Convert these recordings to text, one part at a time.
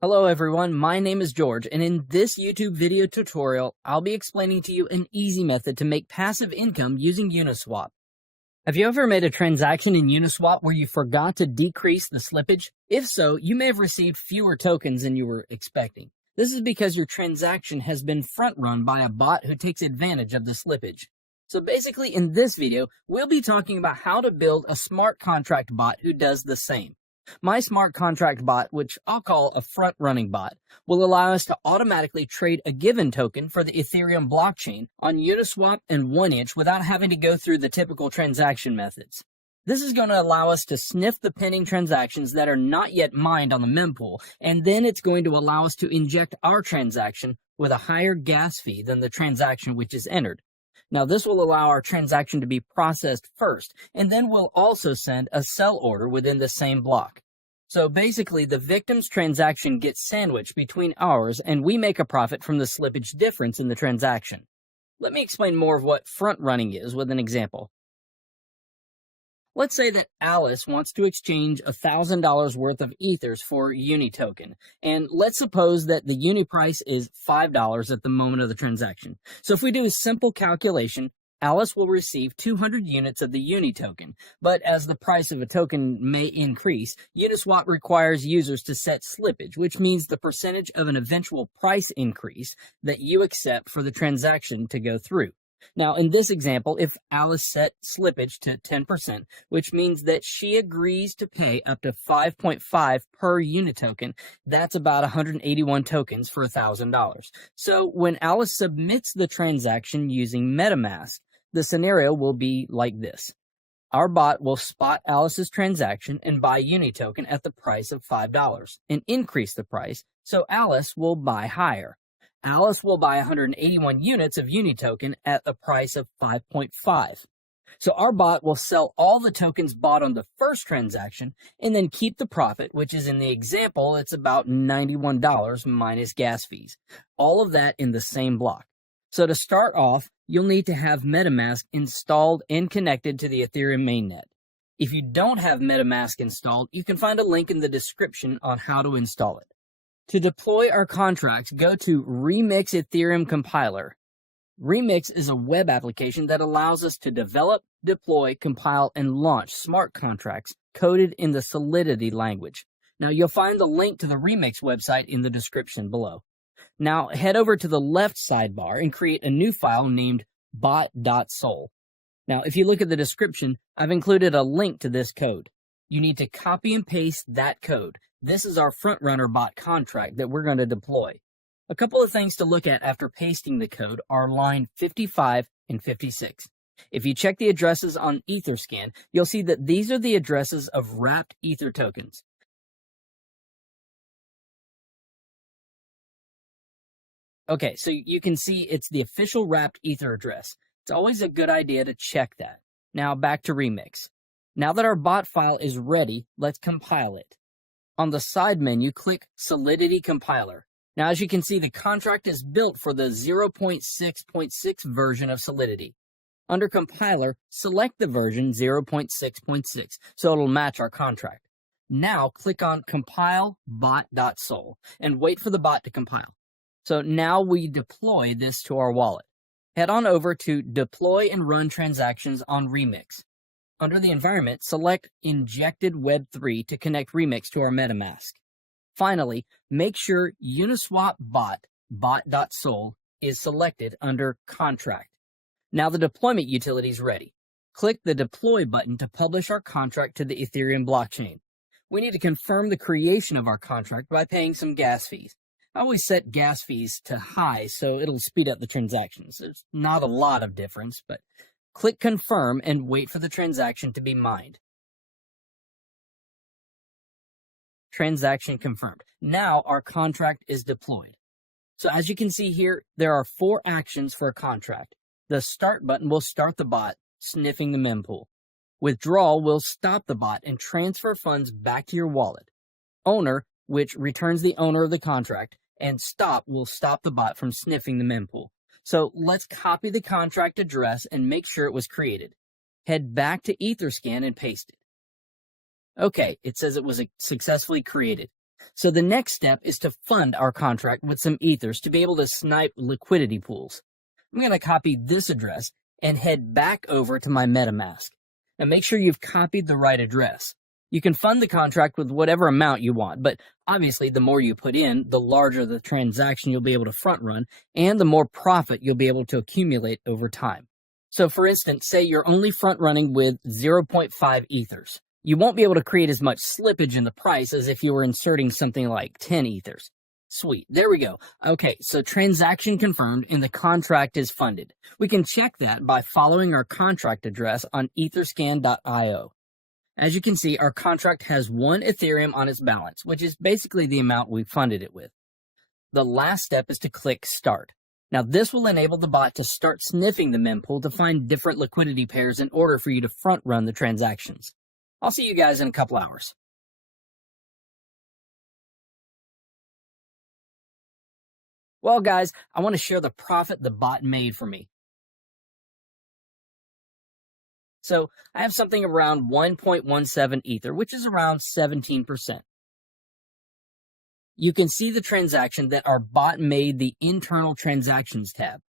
Hello everyone, my name is George, and in this YouTube video tutorial, I'll be explaining to you an easy method to make passive income using Uniswap. Have you ever made a transaction in Uniswap where you forgot to decrease the slippage? If so, you may have received fewer tokens than you were expecting. This is because your transaction has been front-run by a bot who takes advantage of the slippage. So basically, in this video, we'll be talking about how to build a smart contract bot who does the same. My smart contract bot, which I'll call a front-running bot, will allow us to automatically trade a given token for the Ethereum blockchain on Uniswap and 1inch without having to go through the typical transaction methods. This is going to allow us to sniff the pending transactions that are not yet mined on the mempool, and then it's going to allow us to inject our transaction with a higher gas fee than the transaction which is entered. Now, this will allow our transaction to be processed first, and then we'll also send a sell order within the same block. So basically, the victim's transaction gets sandwiched between ours, and we make a profit from the slippage difference in the transaction. Let me explain more of what front-running is with an example. Let's say that Alice wants to exchange $1,000 worth of ethers for Uni token, and let's suppose that the Uni price is $5 at the moment of the transaction. So if we do a simple calculation, Alice will receive 200 units of the Uni token, but as the price of a token may increase, Uniswap requires users to set slippage, which means the percentage of an eventual price increase that you accept for the transaction to go through. Now, in this example, if Alice set slippage to 10%, which means that she agrees to pay up to 5.5 per unit token, that's about 181 tokens for $1,000. So when Alice submits the transaction using MetaMask, the scenario will be like this. Our bot will spot Alice's transaction and buy Uni token at the price of $5 and increase the price, so Alice will buy higher. Alice will buy 181 units of Uni token at the price of 5.5. So our bot will sell all the tokens bought on the first transaction and then keep the profit, which is in the example, it's about $91 minus gas fees. All of that in the same block. So to start off, you'll need to have MetaMask installed and connected to the Ethereum mainnet. If you don't have MetaMask installed, you can find a link in the description on how to install it. To deploy our contracts, go to Remix Ethereum Compiler. Remix is a web application that allows us to develop, deploy, compile, and launch smart contracts coded in the Solidity language. Now, you'll find the link to the Remix website in the description below. Now, head over to the left sidebar and create a new file named bot.sol. Now, if you look at the description, I've included a link to this code. You need to copy and paste that code. This is our front-runner bot contract that we're going to deploy. A couple of things to look at after pasting the code are line 55 and 56. If you check the addresses on Etherscan, you'll see that these are the addresses of wrapped Ether tokens. Okay, so you can see it's the official wrapped Ether address. It's always a good idea to check that. Now back to Remix. Now that our bot file is ready, let's compile it. On the side menu, click Solidity Compiler. Now, as you can see, the contract is built for the 0.6.6 version of Solidity. Under Compiler, select the version 0.6.6, so it'll match our contract. Now, click on Compile bot.sol and wait for the bot to compile. So now we deploy this to our wallet. Head on over to Deploy and Run Transactions on Remix. Under the environment, select Injected Web3 to connect Remix to our MetaMask. Finally, make sure Uniswap bot.sol is selected under Contract. Now the deployment utility is ready. Click the Deploy button to publish our contract to the Ethereum blockchain. We need to confirm the creation of our contract by paying some gas fees. I always set gas fees to high so it'll speed up the transactions. There's not a lot of difference, but click Confirm and wait for the transaction to be mined. Transaction confirmed. Now our contract is deployed. So as you can see here, there are 4 actions for a contract. The Start button will start the bot, sniffing the mempool. Withdrawal will stop the bot and transfer funds back to your wallet. Owner, which returns the owner of the contract, and Stop will stop the bot from sniffing the mempool. So let's copy the contract address and make sure it was created. Head back to Etherscan and paste it. Okay, it says it was successfully created. So the next step is to fund our contract with some ethers to be able to snipe liquidity pools. I'm going to copy this address and head back over to my MetaMask. Now make sure you've copied the right address. You can fund the contract with whatever amount you want, but obviously the more you put in, the larger the transaction you'll be able to front run, and the more profit you'll be able to accumulate over time. So for instance, say you're only front running with 0.5 ethers. You won't be able to create as much slippage in the price as if you were inserting something like 10 ethers. Sweet, there we go. Okay, so transaction confirmed and the contract is funded. We can check that by following our contract address on etherscan.io. As you can see, our contract has 1 Ethereum on its balance, which is basically the amount we funded it with. The last step is to click Start. Now this will enable the bot to start sniffing the mempool to find different liquidity pairs in order for you to front run the transactions. I'll see you guys in a couple hours. Well guys, I want to share the profit the bot made for me. So I have something around 1.17 Ether, which is around 17%. You can see the transaction that our bot made the internal transactions tab.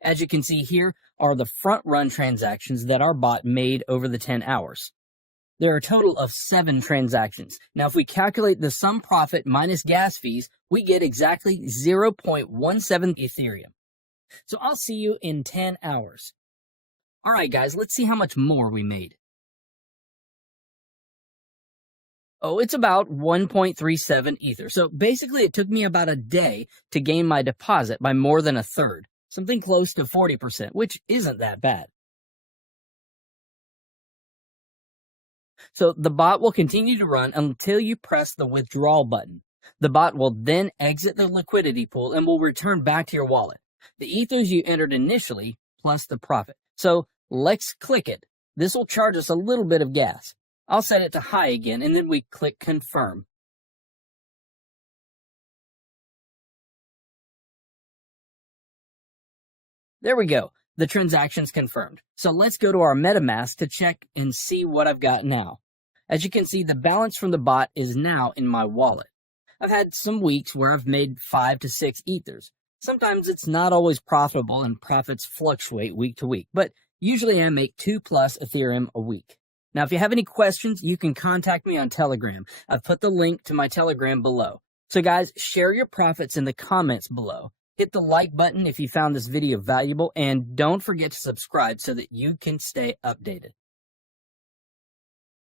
As you can see here are the front run transactions that our bot made over the 10 hours. There are a total of 7 transactions. Now, if we calculate the sum profit minus gas fees, we get exactly 0.17 Ethereum. So I'll see you in 10 hours. All right, guys, let's see how much more we made. Oh, it's about 1.37 Ether. So basically, it took me about a day to gain my deposit by more than a third, something close to 40%, which isn't that bad. So the bot will continue to run until you press the withdrawal button. The bot will then exit the liquidity pool and will return back to your wallet. The ethers you entered initially plus the profit. So let's click it. This will charge us a little bit of gas. I'll set it to high again and then we click confirm. There we go. The transaction's confirmed. So let's go to our MetaMask to check and see what I've got now. As you can see, the balance from the bot is now in my wallet. I've had some weeks where I've made 5 to 6 ethers. Sometimes it's not always profitable and profits fluctuate week to week, but usually I make 2+ Ethereum a week. Now, if you have any questions, you can contact me on Telegram. I've put the link to my Telegram below. So guys, share your profits in the comments below. Hit the like button if you found this video valuable, and don't forget to subscribe so that you can stay updated.